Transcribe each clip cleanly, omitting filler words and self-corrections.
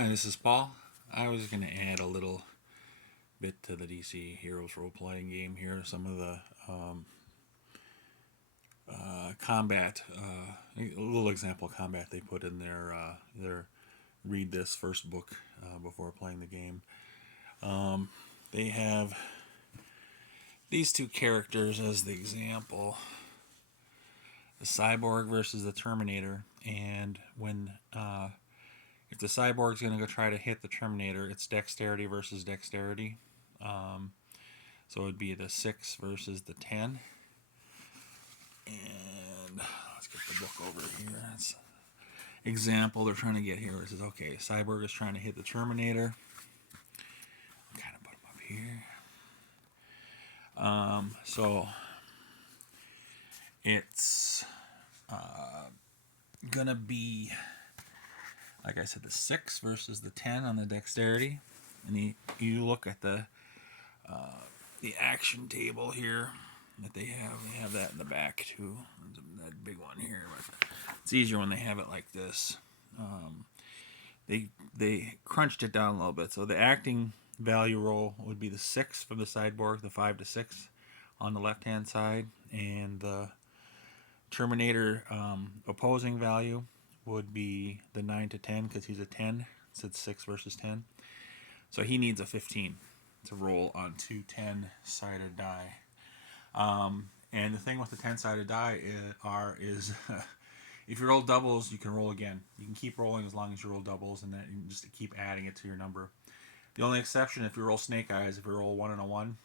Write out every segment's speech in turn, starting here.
Hi, this is Paul. I was going to add a little bit to the DC Heroes role playing game here. Some of the combat, a little example combat they put in their read this first book before playing the game. They have these two characters as the example: the Cyborg versus the Terminator. And when if the Cyborg's going to go try to hit the Terminator, it's dexterity versus dexterity. Um, So it would be the 6 versus the 10. And let's get the book over here. That's example they're trying to get here. It says, okay, Cyborg is trying to hit the Terminator. I'll kind of put him up here. So it's gonna be, like I said, the 6 versus the 10 on the dexterity. And you look at the action table here that they have that in the back too, that big one here, but it's easier when they have it like this. They crunched it down a little bit, so the acting value roll would be the 6 from the Cyborg, the 5 to 6 on the left hand side, and the Terminator opposing value would be the 9 to 10 because he's a 10. It's 6 versus 10, so he needs a 15 to roll on two 10-sided die. And the thing with the 10-sided die is if you roll doubles, you can roll again. You can keep rolling as long as you roll doubles, and then you just keep adding it to your number. The only exception, if you roll snake eyes, if you roll 1 and a 1,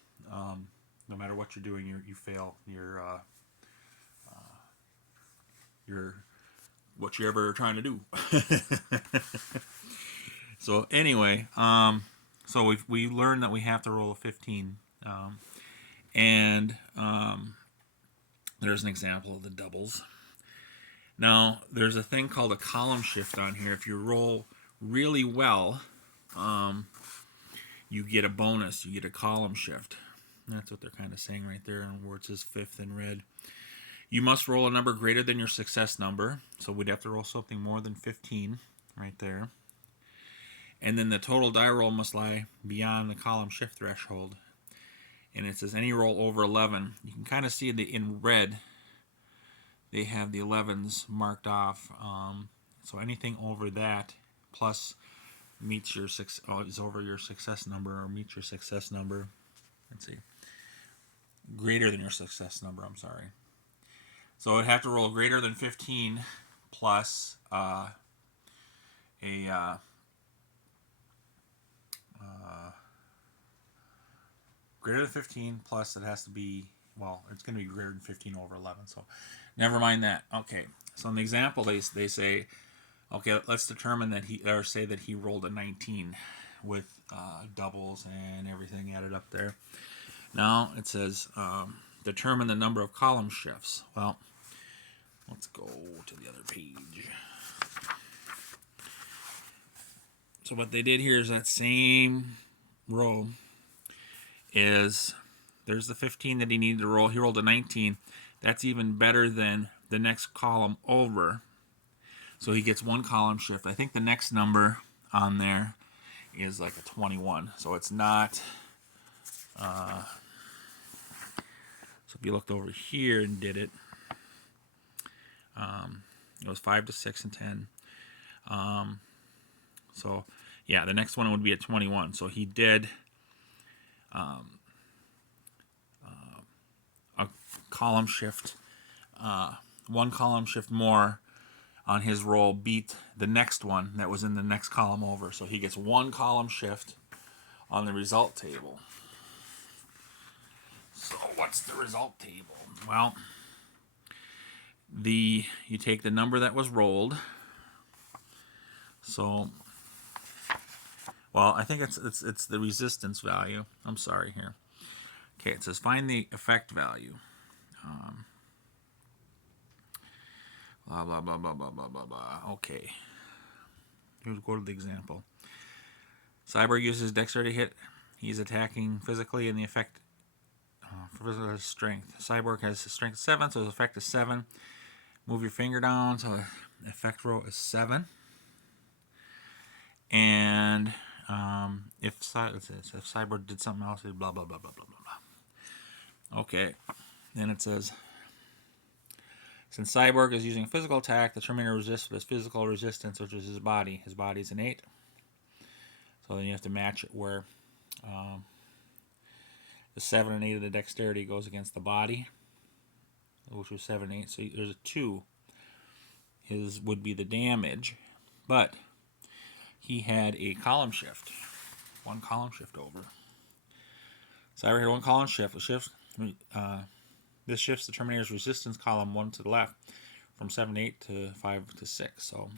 no matter what you're doing, you fail your what you're ever trying to do. So anyway, so we learned that we have to roll a 15, and there's an example of the doubles. Now, there's a thing called a column shift on here. If you roll really well, you get a bonus. You get a column shift. That's what they're kind of saying right there, where it says 5th in red. You must roll a number greater than your success number. So we'd have to roll something more than 15 right there. And then the total die roll must lie beyond the column shift threshold. And it says any roll over 11. You can kind of see in red, they have the 11s marked off. So anything over that plus meets your is over your success number or meets your success number. Let's see. Greater than your success number, I'm sorry. So I'd have to roll greater than 15 plus greater than 15 plus it has to be, well, it's going to be greater than 15 over 11. So never mind that. Okay. So in the example, they say, okay, let's determine that say that he rolled a 19 with doubles and everything added up there. Now it says determine the number of column shifts. Well, let's go to the other page. So what they did here is that same row is there's the 15 that he needed to roll. He rolled a 19. That's even better than the next column over. So he gets one column shift. I think the next number on there is like a 21. So it's not. So if you looked over here and did it, it was 5 to 6 and 10. So yeah, the next one would be at 21. So he did a column shift, one column shift more on his roll beat the next one that was in the next column over. So he gets one column shift on the result table. So what's the result table? Well, you take the number that was rolled. So, well, I think it's the resistance value. I'm sorry here. Okay, it says find the effect value. Blah, blah, blah, blah, blah, blah, blah, blah. Okay. Here's go to the example. Cyborg uses dexterity hit. He's attacking physically, and the effect for physical strength. Cyborg has strength 7, so his effect is 7. Move your finger down, so the effect roll is 7. And if Cyborg did something else, blah blah blah blah blah blah blah. Okay, then it says, since Cyborg is using physical attack, the Terminator resists with his physical resistance, which is his body. His body's an 8. So then you have to match it where the 7 and 8 of the dexterity goes against the body, which was 7 and 8. So there's a 2 would be the damage. But he had a column shift. 1 column shift over. Cyborg had 1 column shift. This shifts the Terminator's resistance column 1 to the left from 7 to 8 to 5 to 6. So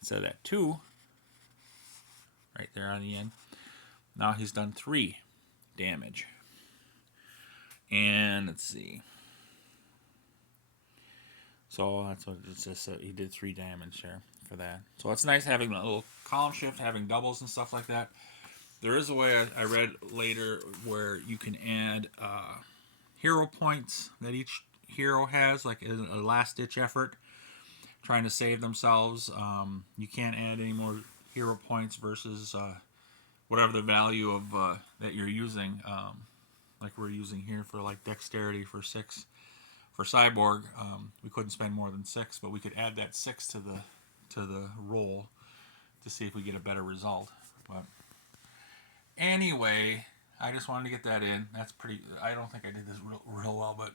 instead of that 2, right there on the end, now he's done 3 damage. And let's see. So that's what it says. He did 3 damage there for that. So it's nice having a little column shift, having doubles and stuff like that. There is a way I read later where you can add hero points that each hero has, like a last-ditch effort, trying to save themselves. You can't add any more hero points versus whatever the value of that you're using. Like we're using here for like dexterity for 6 for Cyborg. We couldn't spend more than 6, but we could add that 6 to the roll to see if we get a better result. But anyway, I just wanted to get that in. That's pretty. I don't think I did this real well, but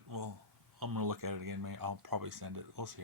I'm gonna look at it again. Maybe I'll probably send it. We'll see.